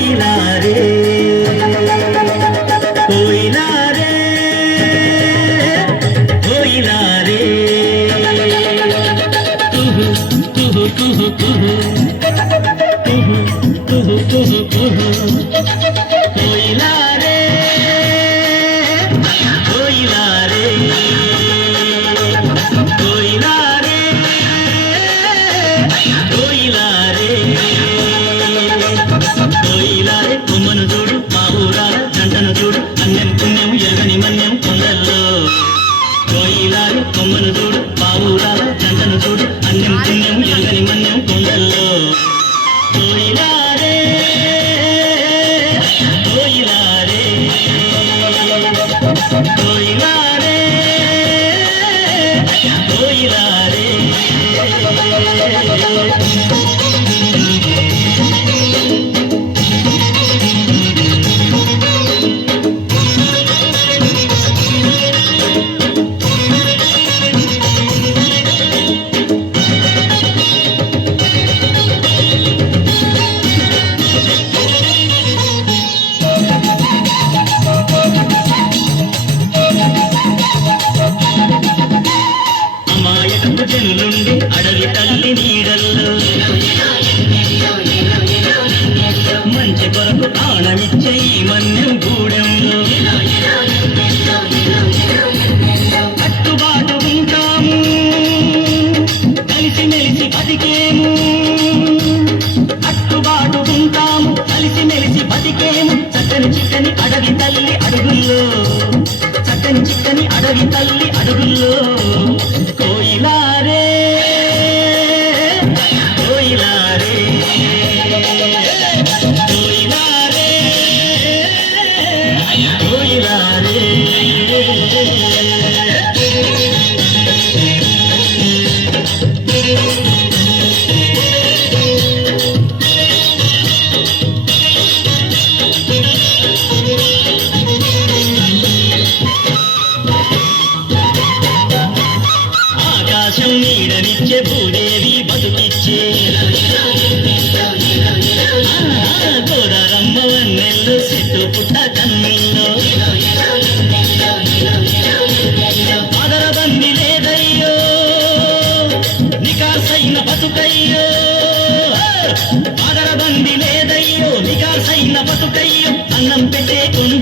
कोयला रे कोयला रे कोयला रे कुहू कुहू कुहू कुहू कुहू कुहू कुहू कोयला रे कोयला रे कोयला रे कोयला रे कोयला रे కొమ్మను చూడు మా ఊరాల జంటను చూడు అన్నం పుణ్యం ఎరగని మన్యం కొండల్లో కోయిలా రే కొమ్మను చూడు మా ఊరాల జంటను చూడు అన్నం పుణ్యం ఎరగని మన్యం కొండల్లో కోయిలా రే కోయిలా రే కోయిలా రే కోయిలా రే అమాయకపు జనులుండి అడవి తల్లి నీడల్లో మంచి కొరకు ప్రాణమిచ్చే ఈ మన్యం గూడెంలో కట్టుబాటు ఉంటాము కలిసి మెలిసి బతికేము కట్టుబాటు ఉంటాము కలిసి మెలిసి బతికేము చక్కని చిక్కని అడవి తల్లి అడుగుల్లో చక్కని చిక్కని అడవి తల్లి అడుగుల్లో కోయిలా రే కోయిలా రే కోయిలా రే కోయిలా రే ఆకాశం నీడనిచ్చే భూదేవి బతుకిచ్చే గోదారమ్మ వన్నెల్లో చెట్టు పుట్ట కన్నుల్లో ఆదరబంది లేదయ్యో నికాసైన బతుకయ్యో ఆదరబంది లేదయ్యో నికాసైన బతుకయ్యో అన్నం పెట్టే కొండ